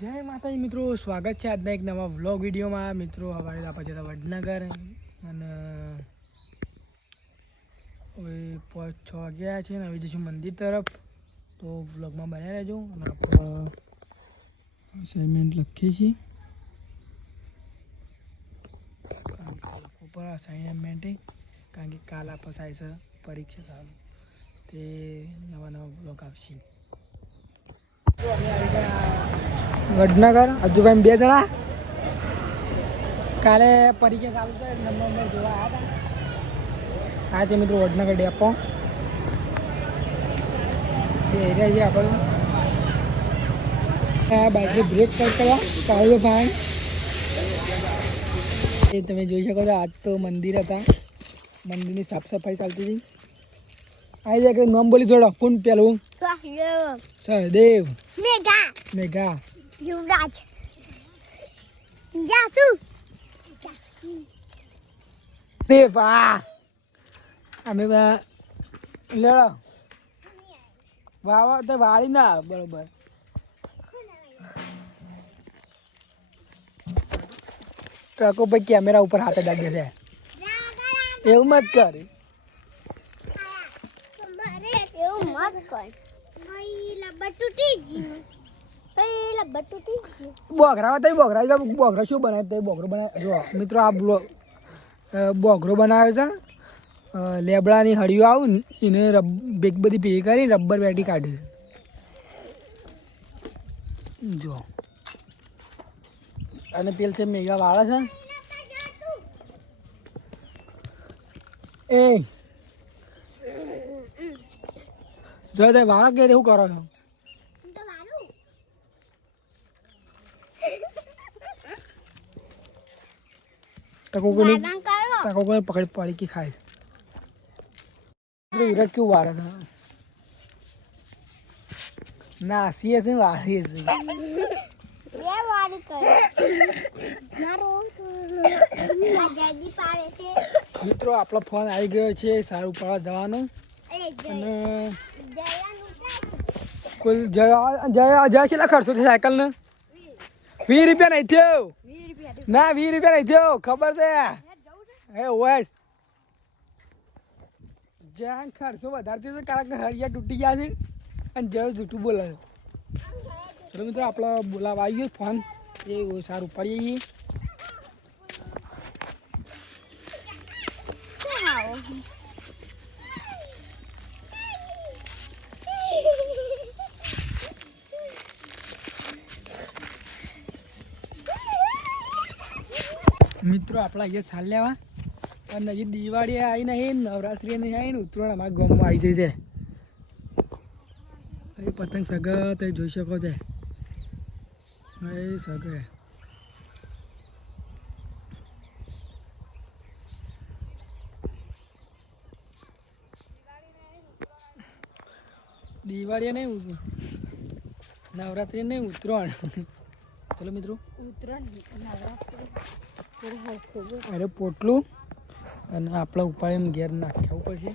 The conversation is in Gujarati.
જય માતાજી મિત્રો, સ્વાગત છે આજના એક નવા વ્લોગ વિડીયોમાં. મિત્રો સવારે આપણે જતા વડનગર અને હવે 5-6 વાગ્યા છે ને હવે જઈશું મંદિર તરફ. તો વ્લોગમાં બન્યા રહેજો. અને આપણે અસાઇનમેન્ટ લખીએ છીએ ઉપર અસાઇનમેન્ટ, કારણ કે કાલ આપણે થાય છે પરીક્ષા સારું તે નવા વ્લોગ આવશે. વડનગર અજુભાઈ 2 જણા કાલે પરીક્ષા ચાલુ છે, નંબર જોવા આવ્યા હતા. આ છે મિત્રો વડનગર ડેપો, એ એરિયા છે આપણો. આ બાઇકની બ્રેક ચેક કરવા કાળો ભાઈ એ તમે જોઈ શકો છો. આજ તો મંદિર હતા, મંદિરની સાફ સફાઈ ચાલતી હતી. આ જાય કે નામ બોલી જોડો. કોણ પેલું? સહદેવ, મેઘા, યુવરાજ, જાસુ, દેવ. અમે લેડો વાવા તો વાળી ના બરોબર. ટ્રકો ભાઈ કેમેરા ઉપર હાથે ડાગે છે, એવું મત કર. એવું મત કર. બોગરા તો બોગરા શું બનાવે તો બોગરો બનાવે. જો મિત્રો આ બોગરો બનાવે છે. લેબડાની હળીઓ આવું એને બેગ બધી ભેગી કરી રબર બેટી કાઢે છે. જો અને પેલ છે મેઘા વાળા છે. એ જો તે વાળા કે એવું કરો છો. ટકો કોને પકડી પડી કે ખાય. વિરાટ કેવું વારે છે ના હસી હશે વાળી હશે. મિત્રો આપણો ફોન આવી ગયો છે સારું પાડવા જવાનો. અને કુલ જયા છેલ્લા ખર્ચો છે સાયકલ ને 20 રૂપિયા નહીં થયો ના 20 રૂપિયા નહીં થયો ખબર છે. હે ઓય જ્યાં ખર્ચો વધારે થયો કારણ કે હરિયા તૂટી ગયા છે અને જયારે જૂઠું બોલે છે. ચલો મિત્રો આપણે બોલાવા આવી ગયો ફોન એ સારું પડી જઈએ. મિત્રો આપણા અહીંયા સાલ લેવા અને હજી દિવાળી આવી નહીં, નવરાત્રી નહીં આવી ને ઉત્તરાયણ અમારા ગામમાં આવી જાય છે. એ પતંગ સગા તમે જોઈ શકો છો. એ સગા દિવાળી નહીં, નવરાત્રી નહીં, ઉત્તરાયણ. ચલો મિત્રો અરે પોટલું અને આપણા ઉપાય ઘેર નાખ્યા પડશે.